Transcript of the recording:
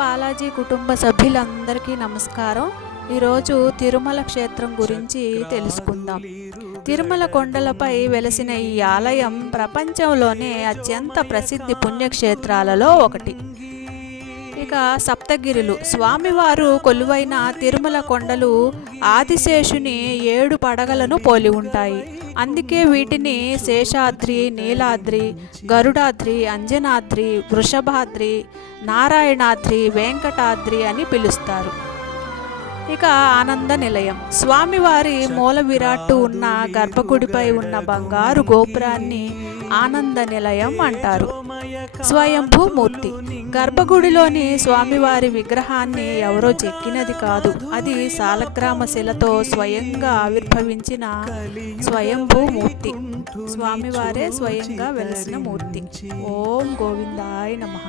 బాలాజీ కుటుంబ సభ్యులందరికీ నమస్కారం. ఈరోజు తిరుమల క్షేత్రం గురించి తెలుసుకుందాం. తిరుమల కొండలపై వెలసిన ఈ ఆలయం ప్రపంచంలోనే అత్యంత ప్రసిద్ధి పుణ్యక్షేత్రాలలో ఒకటి. ఇక సప్తగిరులు స్వామివారు కొలువైన తిరుమల కొండలు ఆదిశేషుని 7 పడగలను పోలి ఉంటాయి. అందుకే వీటిని శేషాద్రి, నీలాద్రి, గరుడాద్రి, అంజనాద్రి, వృషభాద్రి, నారాయణాద్రి, వెంకటాద్రి అని పిలుస్తారు. ఇక ఆనంద నిలయం స్వామివారి మూల విరాట్టు ఉన్న గర్భగుడిపై ఉన్న బంగారు గోపురాన్ని ఆనంద నిలయం అంటారు. స్వయంభూమూర్తి గర్భగుడిలోని స్వామివారి విగ్రహాన్ని ఎవరో చెక్కినది కాదు, అది సాలగ్రామ శిలతో స్వయంగా ఆవిర్భవించిన స్వయంభూమూర్తి. స్వామివారే స్వయంగా వెలసిన మూర్తి. ఓం గోవిందాయ నమః.